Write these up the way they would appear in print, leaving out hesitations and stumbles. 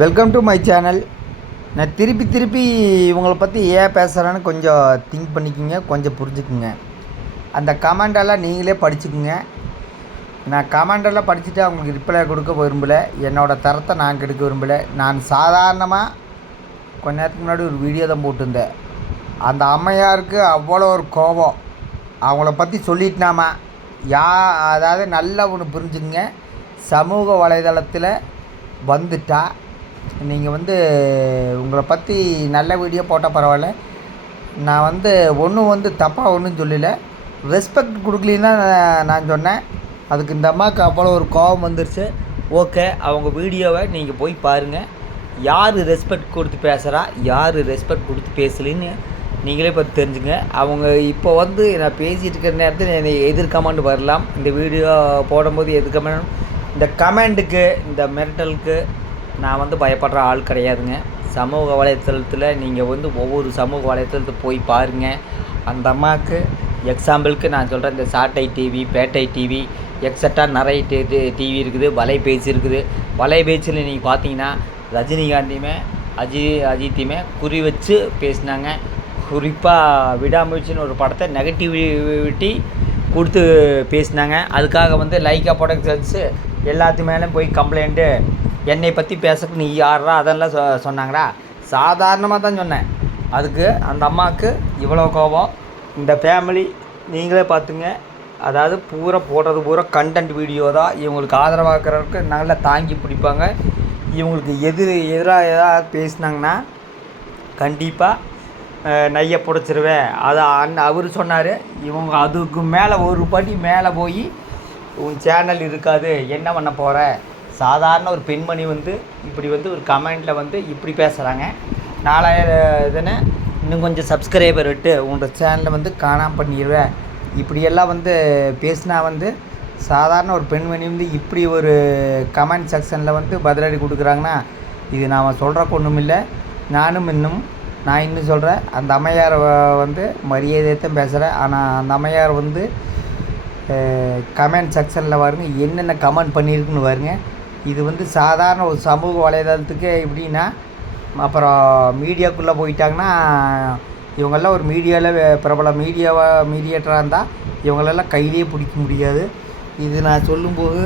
Welcome to my channel. நான் திருப்பி இவங்களை பற்றி ஏன் பேசுகிறேன்னு கொஞ்சம் திங்க் பண்ணிக்கோங்க, கொஞ்சம் புரிஞ்சுக்குங்க. அந்த கமெண்டெல்லாம் நீங்களே படிச்சுக்குங்க. நான் கமெண்டெல்லாம் படிச்சுட்டு அவங்களுக்கு ரிப்ளை கொடுக்க விரும்பலை. என்னோடய தரத்தை நான் கெடுக்க விரும்பலை. நான் சாதாரணமாக கொஞ்ச நேரத்துக்கு முன்னாடி ஒரு வீடியோ தான் போட்டிருந்தேன். அந்த அம்மையாருக்கு அவ்வளோ ஒரு கோபம். அவங்கள பற்றி சொல்லிட்டுனாமா அதாவது நல்லா ஒன்று புரிஞ்சுக்குங்க. சமூக வலைதளத்தில் வந்துட்டா நீங்கள் உங்களை பற்றி நல்ல வீடியோ போட்டால் பரவாயில்ல. நான் ஒன்றும் தப்பாக ஒன்றும் சொல்லலை. ரெஸ்பெக்ட் கொடுக்கலின்னா நான் சொன்னேன். அதுக்கு இந்த அம்மாவுக்கு அவ்வளோ ஒரு கோபம் வந்துருச்சு. ஓகே, அவங்க வீடியோவை நீங்கள் போய் பாருங்கள். யார் ரெஸ்பெக்ட் கொடுத்து பேசுகிறா, யார் ரெஸ்பெக்ட் கொடுத்து பேசலின்னு நீங்களே பார்த்து தெரிஞ்சுங்க. அவங்க இப்போ நான் பேசிகிட்டு இருக்கிற நேரத்தில் என்னை எதிர் கமெண்ட் வரலாம். இந்த வீடியோ போடும்போது எதிர் கமெண்ட், இந்த கமெண்ட்டுக்கு, இந்த மிரட்டலுக்கு நான் பயப்படுற ஆள் கிடையாதுங்க. சமூக வலைத்தளத்தில் நீங்கள் ஒவ்வொரு சமூக வலைத்தளத்தில் போய் பாருங்கள். அந்த அம்மாவுக்கு எக்ஸாம்பிளுக்கு நான் சொல்கிறேன், இந்த சாட்டை டிவி, பேட்டை டிவி, எக்ஸட்ரா நிறைய டிவி இருக்குது, வலைபேச்சு இருக்குது. வலைபேச்சில் நீங்கள் பார்த்தீங்கன்னா ரஜினிகாந்தையுமே அஜித்தையுமே குறி வச்சு பேசினாங்க. குறிப்பாக விடாமுயற்சின்னு ஒரு படத்தை நெகட்டிவிட்டி கொடுத்து பேசினாங்க. அதுக்காக லைக்கா ப்ரொடக்ஷன்ஸு எல்லாத்து மேலே போய் கம்ப்ளைண்ட்டு, என்னை பற்றி பேசுறதுக்கு நீ யாரா அதெல்லாம் சொன்னாங்களா? சாதாரணமாக தான் சொன்னேன். அதுக்கு அந்த அம்மாவுக்கு இவ்வளோ கோபம். இந்த ஃபேமிலி நீங்களே பார்த்துங்க. அதாவது போடுறது பூரா கண்டென்ட் வீடியோ தான். இவங்களுக்கு ஆதரவாக்குறவருக்கு நல்லா தாங்கி பிடிப்பாங்க. இவங்களுக்கு எதிராக ஏதாவது பேசினாங்கன்னா கண்டிப்பாக நையை புடைச்சிருவேன். அதை அவர் சொன்னார். இவங்க அதுக்கு மேலே ஒரு படி மேலே போய் உன் சேனல் இருக்காது, என்ன பண்ண போகிற? சாதாரண ஒரு பெண்மணி இப்படி ஒரு கமெண்டில் இப்படி பேசுகிறாங்க. நாலாயிரம் இன்னும் கொஞ்சம் சப்ஸ்கிரைபர் விட்டு உங்களோட சேனலை காணாமல் பண்ணிடுவேன். இப்படியெல்லாம் பேசினா சாதாரண ஒரு பெண்மணி இப்படி ஒரு கமெண்ட் செக்ஷனில் பதிலடி கொடுக்குறாங்கன்னா இது நாம் சொல்கிறக்கு ஒன்றும் இல்லை. நான் இன்னும் சொல்கிறேன், அந்த அம்மையாரை மரியாதையை தான் பேசுகிறேன். ஆனால் அந்த அம்மையார் கமெண்ட் செக்ஷனில் பாருங்க என்னென்ன கமெண்ட் பண்ணியிருக்குன்னு பாருங்க. இது சாதாரண ஒரு சமூக வலைதளத்துக்கு எப்படின்னா, அப்புறம் மீடியாக்குள்ளே போயிட்டாங்கன்னா இவங்கெல்லாம் ஒரு மீடியாவில் பிரபல மீடியேட்டராக இருந்தால் இவங்களெல்லாம் கையிலேயே பிடிக்க முடியாது. இது நான் சொல்லும்போது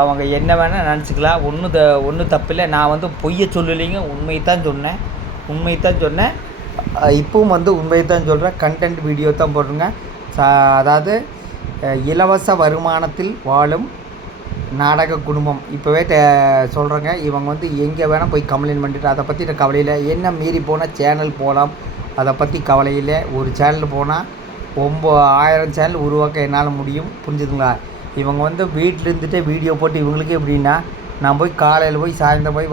அவங்க என்ன வேணால் நினச்சிக்கலாம். ஒன்றும் தப்பில்லை. நான் பொய்யை சொல்லலைங்க, உண்மையை தான் சொன்னேன். இப்பவும் உண்மையை தான் சொல்கிறேன். கண்டென்ட் வீடியோ தான் போடுறேங்க. அதாவது இலவச வருமானத்தில் வாழும் நாடக குடும்பம். இப்போவே சொல்கிறேங்க. இவங்க எங்கே வேணால் போய் கம்ப்ளைண்ட் பண்ணிட்டு அதை பற்றி கவலையில், என்ன மீறி போனால் சேனல் போகலாம், அதை பற்றி கவலையில். ஒரு சேனல் போனால் 1000 சேனல் உருவாக்க என்னால் முடியும். புரிஞ்சுதுங்களா? இவங்க வீட்டில் இருந்துகிட்டே வீடியோ போட்டு இவங்களுக்கு எப்படின்னா, நான் போய் காலையில் போய் சாயந்தரம் போய்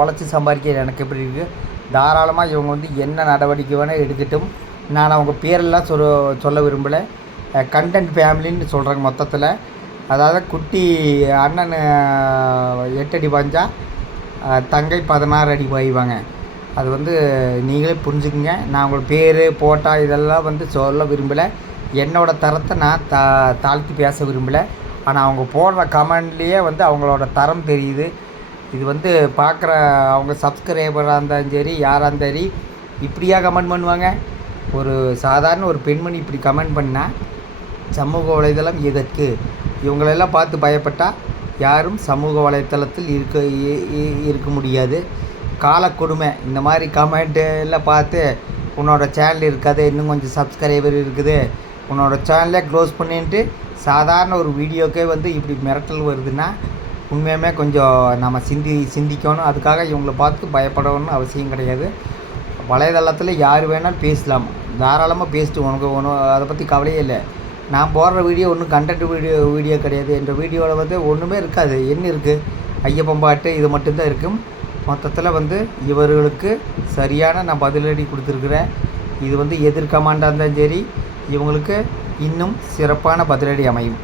உழைச்சி சம்பாதிக்க எனக்கு எப்படி இருக்குது. தாராளமாக இவங்க என்ன நடவடிக்கை வேணால் எடுக்கட்டும். நான் அவங்க பேரெல்லாம் சொல்ல விரும்பலை. கண்டென்ட் ஃபேமிலின்னு சொல்கிறாங்க மொத்தத்தில். அதாவது குட்டி அண்ணன் 8 அடி பாய்ஞ்சா தங்கை 16 அடி பாய்வாங்க. அது நீங்களே புரிஞ்சுக்குங்க. நான் உங்கள் பேர் போட்டா இதெல்லாம் சொல்ல விரும்பலை. என்னோடய தரத்தை நான் தாழ்த்தி பேச விரும்பலை. ஆனால் அவங்க போடுற கமெண்ட்லேயே அவங்களோட தரம் தெரியுது. இது பார்க்குற அவங்க சப்ஸ்கிரைபராக இருந்தாலும் சரி, யாராக இருந்தாலும் சரி, இப்படியா கமெண்ட் பண்ணுவாங்க? ஒரு சாதாரண ஒரு பெண்மணி இப்படி கமெண்ட் பண்ணால் சமூக வலைதளம் எதற்கு? இவங்களெல்லாம் பார்த்து பயப்பட்டால் யாரும் சமூக வலைத்தளத்தில் இருக்க முடியாது. காலக்கொடுமை. இந்த மாதிரி கமெண்ட்டு எல்லாம் பார்த்து உன்னோட சேனல் இருக்காது, இன்னும் கொஞ்சம் சப்ஸ்கிரைபர் இருக்குது, உன்னோட சேனலே க்ளோஸ் பண்ணிட்டு சாதாரண ஒரு வீடியோக்கே இப்படி மிரட்டல் வருதுன்னா உண்மையுமே கொஞ்சம் நம்ம சிந்திக்கணும். அதுக்காக இவங்களை பார்த்து பயப்படணும்னு அவசியம் கிடையாது. வலைதளத்தில் யார் வேணாலும் பேசலாம், தாராளமாக பேசிட்டு ஒன்றும் அதை பற்றி கவலையே இல்லை. நான் போடுற வீடியோ ஒன்றும் கண்டென்ட் வீடியோ கிடையாது. என்ற வீடியோவில் ஒன்றுமே இருக்காது. என்ன இருக்குது? ஐயப்பன் பாட்டு இது மட்டும்தான் இருக்கும். மொத்தத்தில் இவர்களுக்கு சரியான நான் பதிலடி கொடுத்துருக்குறேன். இது எதிர் கமாண்டாக இருந்தாலும் சரி, இவங்களுக்கு இன்னும் சிறப்பான பதிலடி அமையும்.